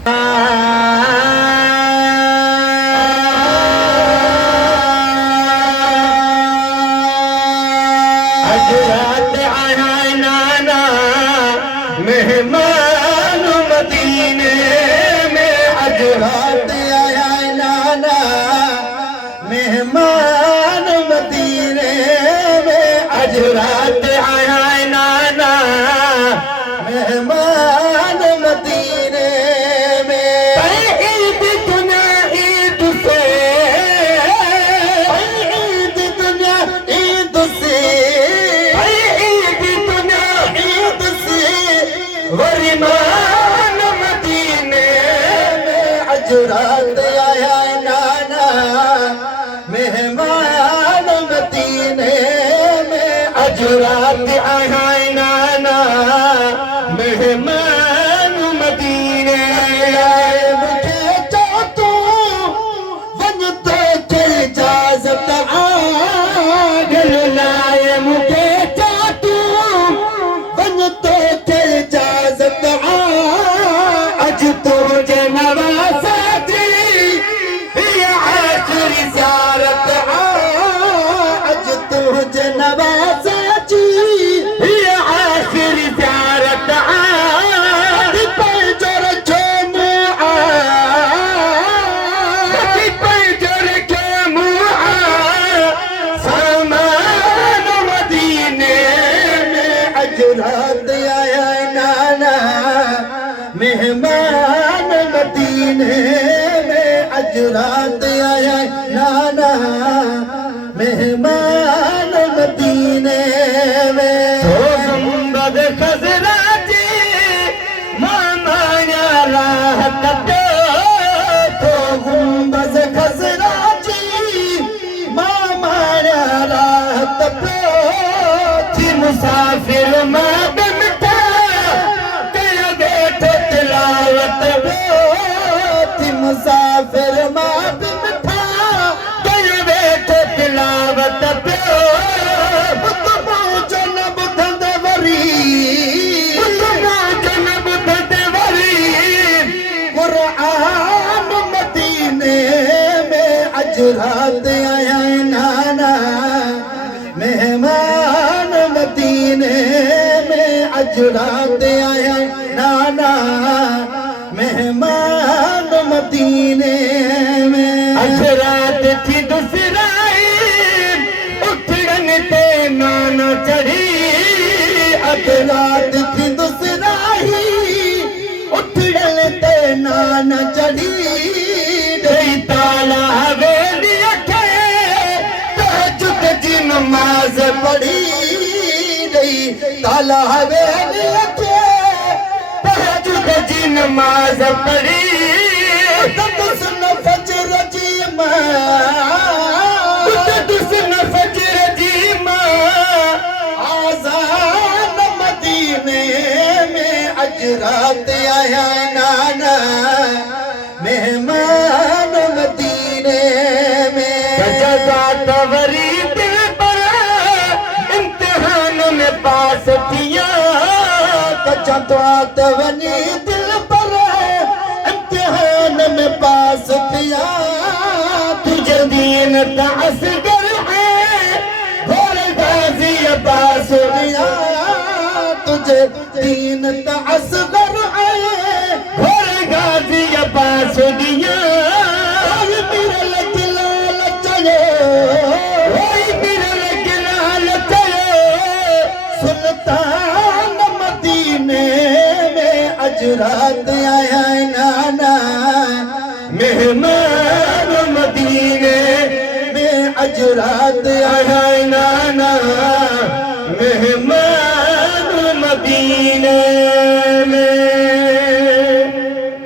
रात आया नाना मेहमान मदीने में, आज रात आया नाना मेहमान मदीने में, आज रात आया नाना मेहमान मदीने में। ईद दुनिया ईद से, ईद दुनिया ईद से, ईद दुनिया ईद से, वरीमान मदीने में, आज रात आया नाना मेहमान मदीने में, आज रात आया नाना मेहमान मदीने। मुझे जो तू वनते के इजाजत आगल लाए, मुझे जो तू वनते के इजाजत आज तुझे नवाज़ा दी ये आखिरी ज़ियारत, आज तुझे नवाज़ा दी ये आखिरी ज़ियारत। रात आया नाना मेहमान मदीने में, आज रात आया नाना मेहमान मदीने में। तो गुंबद खजरा जी मामा राहत पे, तो गुंबद खजरा जी मामा राहत पे, थी मुसाफिर माँ मुसाफिर माँ भी मिठा कर बैठे तिलावत प्यो, जन बुधंद वरी, जन बुधंद वरी, कुरान मदीने में, आज रात आया नाना मेहमान मदीने में, आज रात आया नाना मेहमान मदीने में। आज रात थी दूसराई उठन ते नाना चढ़ी, आज रात थी दूसराई उठन ते नाना चढ़ी, दई ताला हवेली के तहज्जुद की नमाज पढ़ी, दई ताला हवेली के तहज्जुद की नमाज पढ़ी। दुस्न फजर जी माँ, दुस्न फजर जी माँ, आज़ान मदीने में, आज रात आया नाना मेहमान मदीने में। जज़ा तवरी दिल पर इम्तिहान में पास किया, कच्चा तवनी दिल पर इम्तिहान में पास किया, तुझे दीन का असगर है और गाजी पास किया, तुझे दीन का असगर है और गाजी पास किया। मेरा लगिलाल चलो, मेरा लगिलाल चलो, सुल्तान मदीने में, आज रात आया नाना मेहमान मदीने में, आज रात आया